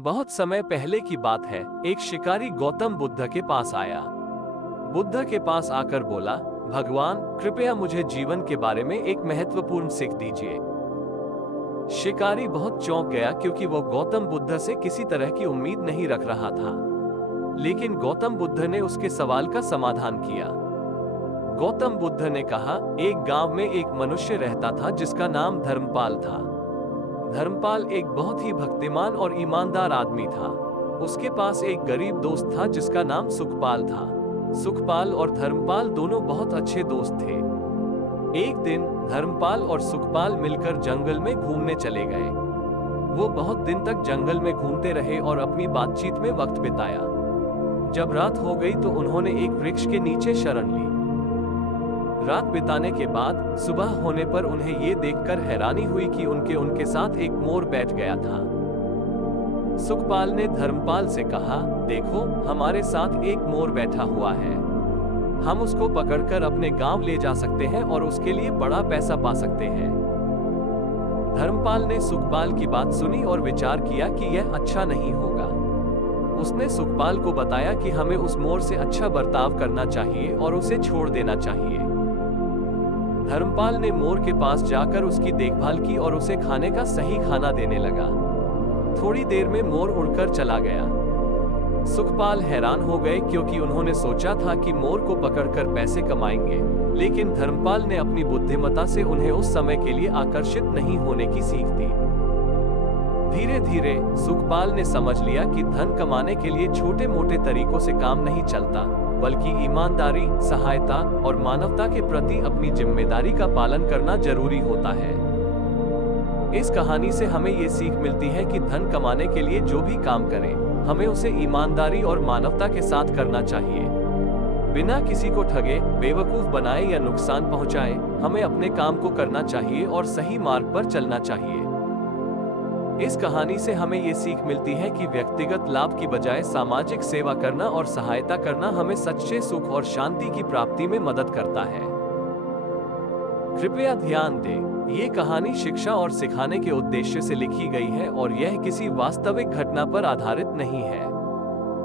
बहुत समय पहले की बात है। एक शिकारी गौतम बुद्ध के पास आया। बुद्ध के पास आकर बोला, भगवान, कृपया मुझे जीवन के बारे में एक महत्वपूर्ण सीख दीजिए। शिकारी बहुत चौंक गया क्योंकि वो गौतम बुद्ध से किसी तरह की उम्मीद नहीं रख रहा था। लेकिन गौतम बुद्ध ने उसके सवाल का समाधान किया। गौतम बुद्ध ने कहा, एक गांव में एक मनुष्य रहता था जिसका नाम धर्मपाल था। धर्मपाल एक बहुत ही भक्तिमान और ईमानदार आदमी था। उसके पास एक गरीब दोस्त था जिसका नाम सुखपाल था। सुखपाल और धर्मपाल दोनों बहुत अच्छे दोस्त थे। एक दिन धर्मपाल और सुखपाल मिलकर जंगल में घूमने चले गए। वो बहुत दिन तक जंगल में घूमते रहे और अपनी बातचीत में वक्त बिताया। जब रात हो गई तो उन्होंने एक वृक्ष के नीचे शरण ली। रात बिताने के बाद सुबह होने पर उन्हें ये देखकर हैरानी हुई कि उनके साथ एक मोर बैठ गया था। सुखपाल ने धर्मपाल से कहा, देखो, हमारे साथ एक मोर बैठा हुआ है। हम उसको पकड़कर अपने गांव ले जा सकते हैं और उसके लिए बड़ा पैसा पा सकते हैं। धर्मपाल ने सुखपाल की बात सुनी और विचार किया कि यह अच्छा नहीं होगा। उसने सुखपाल को बताया कि हमें उस मोर से अच्छा बर्ताव करना चाहिए और उसे छोड़ देना चाहिए। धर्मपाल ने मोर के पास जाकर उसकी देखभाल की और उसे खाने का सही खाना देने लगा। थोड़ी देर में मोर उड़कर चला गया। सुखपाल हैरान हो गए क्योंकि उन्होंने सोचा था कि मोर को पकड़कर पैसे कमाएंगे, लेकिन धर्मपाल ने अपनी बुद्धिमत्ता से उन्हें उस समय के लिए आकर्षित नहीं होने की सीख दी। धीरे धीरे सुखपाल ने समझ लिया कि धन कमाने के लिए छोटे मोटे तरीकों से काम नहीं चलता, बल्कि ईमानदारी, सहायता और मानवता के प्रति अपनी जिम्मेदारी का पालन करना जरूरी होता है। इस कहानी से हमें ये सीख मिलती है कि धन कमाने के लिए जो भी काम करें, हमें उसे ईमानदारी और मानवता के साथ करना चाहिए। बिना किसी को ठगे, बेवकूफ बनाए या नुकसान पहुंचाए, हमें अपने काम को करना चाहिए और सही मार्ग पर चलना चाहिए। इस कहानी से हमें ये सीख मिलती है कि व्यक्तिगत लाभ की बजाय सामाजिक सेवा करना और सहायता करना हमें सच्चे सुख और शांति की प्राप्ति में मदद करता है। कृपया ध्यान दें, ये कहानी शिक्षा और सिखाने के उद्देश्य से लिखी गई है और यह किसी वास्तविक घटना पर आधारित नहीं है।